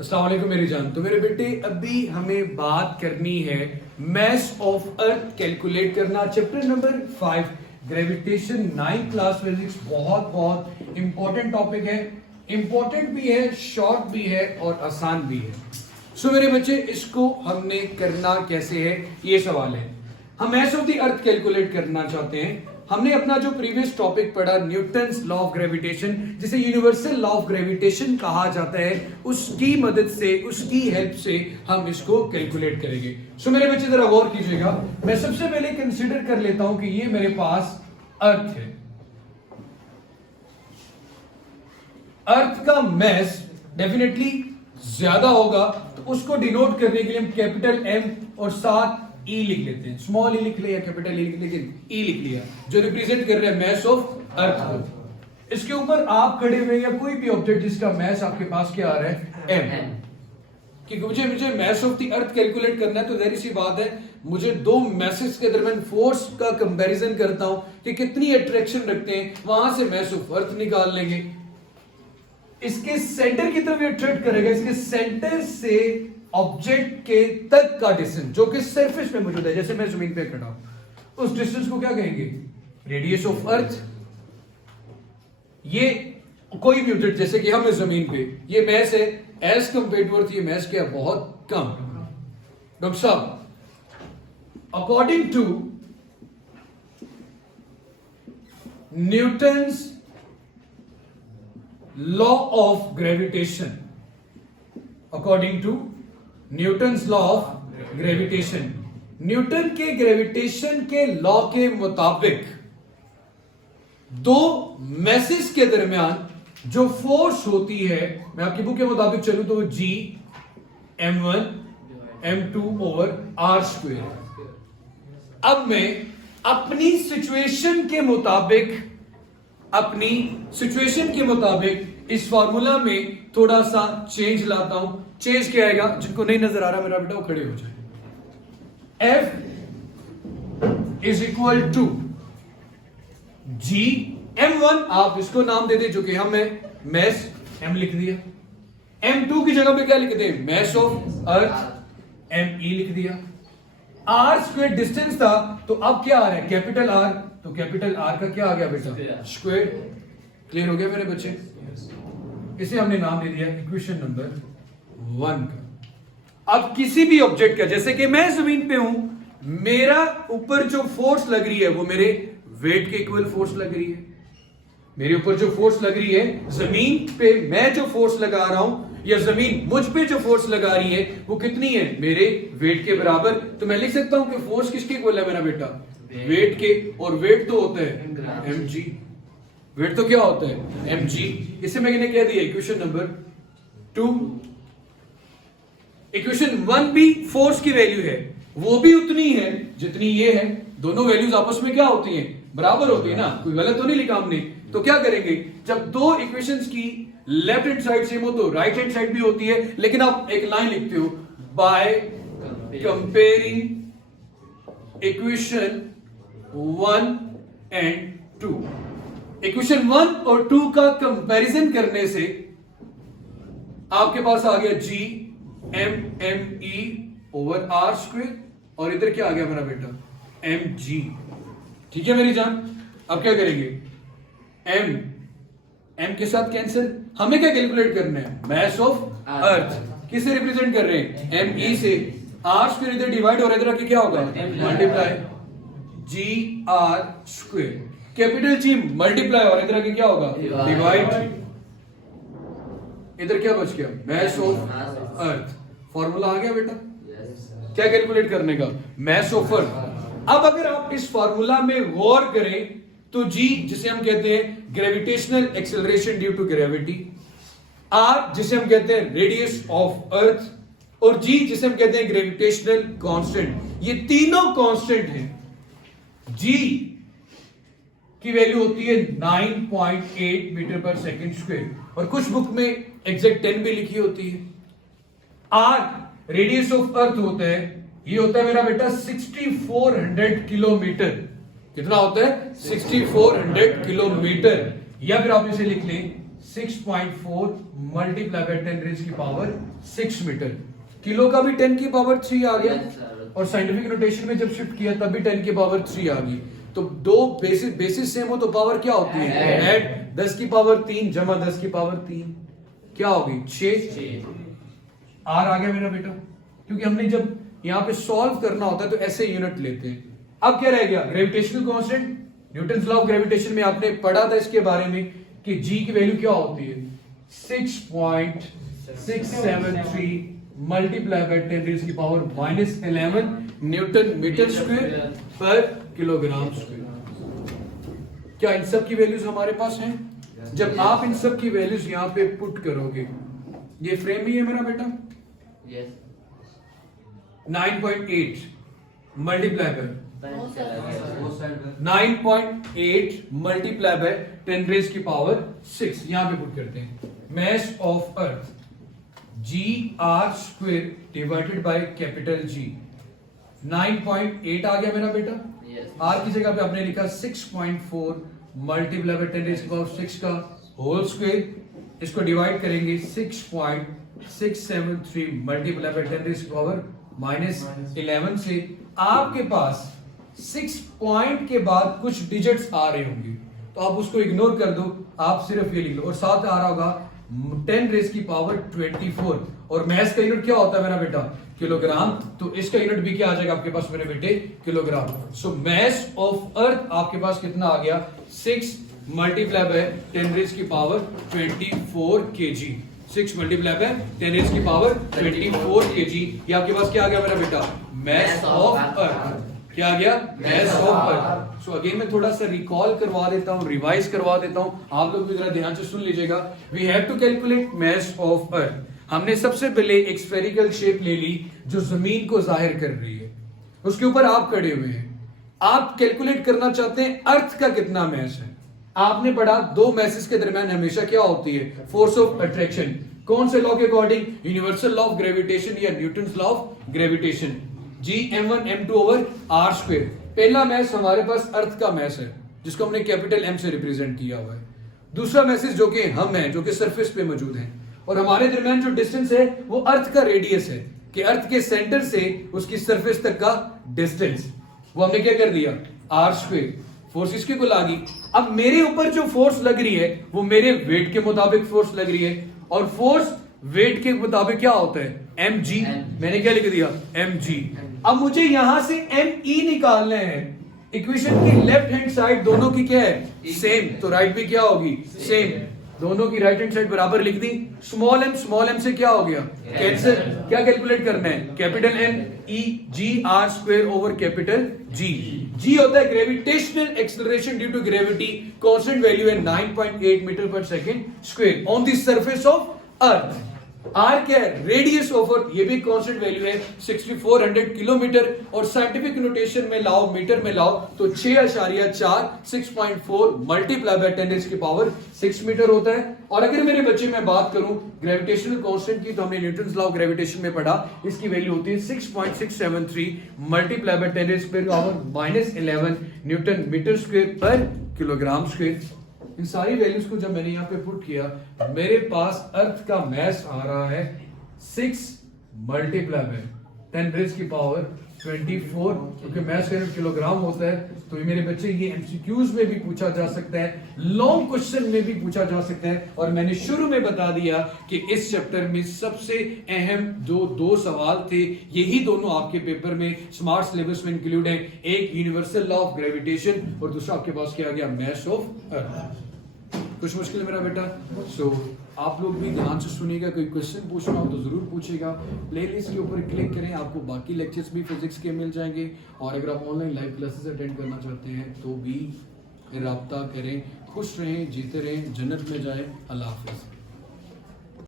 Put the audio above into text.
अस्सलाम वालेकुम मेरी जान। तो मेरे बेटे अभी हमें बात करनी है मैस ऑफ अर्थ कैलकुलेट करना, chapter number 5 gravitation 9 class physics. बहुत बहुत इंपॉर्टेंट टॉपिक है, इंपॉर्टेंट भी है, शॉर्ट भी है और आसान भी है। सो मेरे बच्चे इसको हमने करना कैसे है, ये सवाल है। हम mass of the earth calculate करना चाहते हैं। हमने अपना जो प्रीवियस टॉपिक पढ़ा न्यूटन्स लॉ ऑफ ग्रेविटेशन, जिसे यूनिवर्सल लॉ ऑफ ग्रेविटेशन कहा जाता है, उसकी मदद से, उसकी हेल्प से हम इसको कैलकुलेट करेंगे। सो मेरे बच्चे जरा गौर कीजिएगा। मैं सबसे पहले कंसीडर कर लेता हूं कि ये मेरे पास अर्थ है। अर्थ का मैस डेफिनेटली ज्यादा होगा, तो उसको डिनोट करने के लिए हम कैपिटल एम और साथ ई लिख लेते हैं। स्मॉल ई लिख लिया, कैपिटल ई लिख, लेकिन ई लिख लिया, जो रिप्रेजेंट कर रहे हैं मैस ऑफ अर्थ को। इसके ऊपर आप खड़े हुए या कोई भी ऑब्जेक्ट जिसका मैस आपके पास क्या आ रहा है, एम। कि मुझे mass of the earth calculate करना है, तो जाहिर सी बात है मुझे दो मैसेज के दरमियान फोर्स का कंपैरिजन करता हूं कि कितनी अट्रैक्शन रखते हैं, वहां से मैस ऑफ अर्थ निकाल लेंगे। इसके सेंटर की तरफ अट्रैक्ट करेगा, इसके सेंटर से ऑब्जेक्ट के तक का डिस्टेंस जो कि सरफेस में मौजूद है, जैसे मैं जमीन पे खड़ा हूं, उस डिस्टेंस को क्या कहेंगे, रेडियस ऑफ अर्थ। ये कोई भी ऑब्जेक्ट, जैसे कि हम इस जमीन पे, ये मैस है, एज कंपेयर टू अर्थ ये मैस क्या बहुत कम। डॉक्टर साहब, according to Newton's law of gravitation, according to Newton's law of gravitation, Newton के ग्रेविटेशन के लॉ के मुताबिक दो मैसेज के दरमियान जो फोर्स होती है, मैं आपकी बुक के मुताबिक चलूं तो जी m1 m2 over are square. अब मैं अपनी सिचुएशन के मुताबिक इस फॉर्मूला में थोड़ा सा चेंज लाता हूं। चेंज क्या आएगा, जिनको नहीं नजर आ रहा मेरा बेटा वो खड़े हो जाए। F is equal to G m1, आप इसको नाम दे दे, जो कि हम मैस m लिख दिया। m2 की जगह पे क्या लिख दे, मैस ऑफ अर्थ me लिख दिया। आर स्क्वायर डिस्टेंस था, तो अब क्या आ रहा है, कैपिटल आर, तो कैपिटल आर का क्या आ गया बेटा, स्क्वायर। क्लियर हो गया मेरे बच्चे। इसे हमने नाम दे दिया इक्वेशन नंबर 1 का। अब किसी भी ऑब्जेक्ट का, जैसे कि मैं जमीन पे हूं, मेरा ऊपर जो फोर्स लग रही है वो मेरे वेट के इक्वल फोर्स लग रही है। मेरे ऊपर जो फोर्स लग रही है, जमीन पे मैं जो फोर्स लगा रहा हूं या जमीन मुझ पे जो फोर्स लगा रही है, वो कितनी है, मेरे वेट के बराबर। तो मैं लिख सकता हूं कि फोर्स किसके इक्वल है मेरा बेटा, वेट के, और वेट तो होता है mg। वेट तो क्या होता है, mg। इसे मैंने क्या दिया, इक्वेशन नंबर 2। इक्वेशन 1 भी फोर्स की वैल्यू है, वो भी उतनी है जितनी ये है। दोनों वैल्यूज आपस में क्या होती हैं, बराबर होती है ना, कोई गलत तो नहीं लिखा हमने। तो क्या करेंगे, जब दो इक्वेशंस की लेफ्ट हैंड साइड सेम हो तो राइट हैंड साइड भी होती है, लेकिन आप एक लाइन लिखते हो, by comparing equation 1 and 2। Equation 1 और 2 का कंपैरिजन करने से आपके पास आ गया जी me ओवर आर स्क्वायर, और इधर क्या आ गया मेरा बेटा, mg। ठीक है मेरी जान। अब क्या करेंगे, m के साथ कैंसिल। हमें क्या कैलकुलेट करना है, मैस ऑफ अर्थ। किसे रिप्रेजेंट कर रहे हैं, me से। आर स्क्वायर इधर डिवाइड और इधर आके क्या होगा, multiply, G R square. Capital G multiply और इधर आके क्या होगा, डिवाइड। इधर क्या बच गया, मैस ऑफ अर्थ। फॉर्मूला आ गया बेटा, क्या कैलकुलेट करने का, मैस ऑफ अर्थ। अब अगर आप इस फॉर्मूला में गौर करें तो जी, जिसे हम कहते हैं gravitational acceleration due to gravity, R जिसे हम कहते हैं रेडियस ऑफ अर्थ, और जी जिसे हम कहते हैं ग्रेविटेशनल कांस्टेंट, ये तीनों कांस्टेंट हैं। जी की वैल्यू होती है 9.8 मीटर पर सेकंड स्क्वायर, और कुछ बुक में एग्जैक्ट 10 भी लिखी होती है। आर रेडियस ऑफ अर्थ होता है, ये होता है मेरा बेटा 6400 किलोमीटर। कितना होता है, 6400 किलोमीटर, या फिर आप इसे लिख लें 6.4 मल्टीप्लाई बाय 10 रेज की पावर 6 मीटर। किलो का भी 10 की पावर 3 आ गया, और साइंटिफिक नोटेशन में जब शिफ्ट किया तब भी 10 की पावर 3 आ गई। तो दो बेसिस सेम हो तो पावर क्या होती है? ऐड 10 की पावर 3 जमा 10 की पावर 3 क्या होगी? 6। आर आ गया मेरा बेटा, क्योंकि हमने जब यहां पे सॉल्व करना होता है तो ऐसे यूनिट लेते हैं। अब क्या रह गया? Gravitational constant. Newton law of gravitation में आपने पढ़ा था इसके बारे में कि जी की वैल्यू क्या होती है? 6.673 मल्टीप्लाई बाय 10 रेज़ की पावर -11 न्यूटन मीटर स्क्वायर पर किलोग्राम स्क्वायर। क्या इन सब की वैल्यूज हमारे पास हैं? जब आप इन सब की वैल्यूज यहां पे पुट करोगे, ये फ्रेम ही है मेरा बेटा, 9.8 multiply by 9.8 multiply by 10 raise की पावर 6 यहां पे पुट करते हैं। Mass of Earth GR square divided by capital G। 9.8 आ गया मेरा बेटा। R की जगह पे आपने लिखा 6.4 मल्टीप्लाई बाय 10 रेज़ की पावर 6 का होल स्क्वायर। इसको डिवाइड करेंगे 6.673 मल्टीप्लाई बाय 10 रेज़ की पावर -11 से। आपके पास 6 पॉइंट के बाद कुछ डिजिट्स आ रहे होंगे, तो आप उसको इग्नोर कर दो, आप सिर्फ ये लिख लो। और साथ आ रहा होगा 10 रेज़ की पावर 24, और मैथ का यूनिट क्या होता है मेरा बेटा? किलोग्राम। तो इसका यूनिट भी क्या आ जाएगा आपके पास मेरे बेटे? किलोग्राम। सो मास ऑफ अर्थ आपके पास कितना आ गया? 6 मल्टीप्लाई बाय 10 रेज़ की power 24 kg। 6 multiply by 10 raise की पावर 24 kg। ये आपके पास क्या आ गया मेरा बेटा? मास ऑफ अर्थ। क्या आ गया? मास ऑफ अर्थ। सो अगेन मैं थोड़ा सा रिकॉल करवा देता हूं, रिवाइज करवा देता हूं, आप लोग भी जरा ध्यान से सुन लीजिएगा। We have to calculate mass of Earth. हमने सबसे पहले एक स्फेरिकल शेप ले ली जो जमीन को जाहिर कर रही है, उसके ऊपर आप खड़े हुए हैं। आप कैलकुलेट करना चाहते हैं अर्थ का कितना मास है। आपने पढ़ा दो मैसेज के दरमियान हमेशा क्या होती है? Force of attraction. कौन से लॉ के according? Universal law of gravitation या Newton law of gravitation. Gm1 m2 over r square. पहला मैस हमारे पास अर्थ का मैस है जिसको हमने कैपिटल M से रिप्रेजेंट किया हुआ है। दूसरा मैसेज जो कि हम हैं, जो कि सरफेस पे मौजूद हैं, और हमारे दरमियान जो डिस्टेंस है वो अर्थ का रेडियस है, कि अर्थ के सेंटर से उसकी सरफेस तक का डिस्टेंस। वो हमने क्या कर दिया? r square. फोर्स इसके को लगी। अब मेरे ऊपर जो फोर्स लग रही है वो मेरे वेट के मुताबिक फोर्स लग रही है, और फोर्स वेट के मुताबिक क्या होता है? mg। मैंने क्या लिख दिया? mg। अब मुझे यहां से me निकालना है। इक्वेशन की लेफ्ट हैंड साइड दोनों की क्या है? सेम। तो राइट भी क्या होगी? सेम। दोनों की राइट हैंड साइड बराबर लिख दी। स्मॉल m से क्या हो गया? कैंसिल। क्या कैलकुलेट करना है? Capital M E G R square over capital G। G होता है gravitational acceleration due to gravity. Constant value है 9.8 मीटर पर second square on the surface of Earth. R क्या है? Radius of Earth. ये भी कांस्टेंट वैल्यू है 6400 kilometre, और साइंटिफिक नोटेशन में लाओ, मीटर में लाओ तो 6.4 6.4 मल्टीप्लाई बाय 10 रेज़ की पावर 6 मीटर होता है। और अगर मेरे बच्चे मैं बात करूं ग्रेविटेशनल कांस्टेंट की, तो हमने न्यूटन लॉ ऑफ ग्रेविटेशन में पढ़ा, इसकी वैल्यू होती है 6.673 मल्टीप्लाई बाय 10 रेज़ की पावर -11 न्यूटन मीटर स्क्वायर पर किलोग्राम स्क्वायर। इन सारी वैल्यूज को जब मैंने यहां पे पुट किया, मेरे पास अर्थ का मास आ रहा है 6 मल्टीप्लाई बाय 10 रेज़ की पावर 24, क्योंकि मास यूनिट किलोग्राम होता है। तो ये मेरे बच्चे ये एमसीक्यूज में भी पूछा जा सकता है, लॉन्ग क्वेश्चन में भी पूछा जा सकता है। और मैंने शुरू में बता दिया कि इस चैप्टर में सबसे अहम जो दो सवाल थे, यही दोनों आपके पेपर में स्मार्ट सिलेबस में इंक्लूड है। एक यूनिवर्सल लॉ ऑफ ग्रेविटेशन और दूसरा आपके पास क्या आ गया? मास ऑफ अर्थ। कुछ मुश्किल है मेरा बेटा? आप लोग भी ध्यान से सुनिएगा, कोई क्वेश्चन पूछना हो तो जरूर पूछेगा। प्लेलिस्ट के ऊपर क्लिक करें, आपको बाकी लेक्चर्स भी फिजिक्स के मिल जाएंगे। और अगर आप ऑनलाइन लाइव क्लासेस अटेंड करना चाहते हैं तो भी राब्ता करें। खुश रहें, जीते रहें, जन्नत में जाएं। अल्लाह हाफिज़।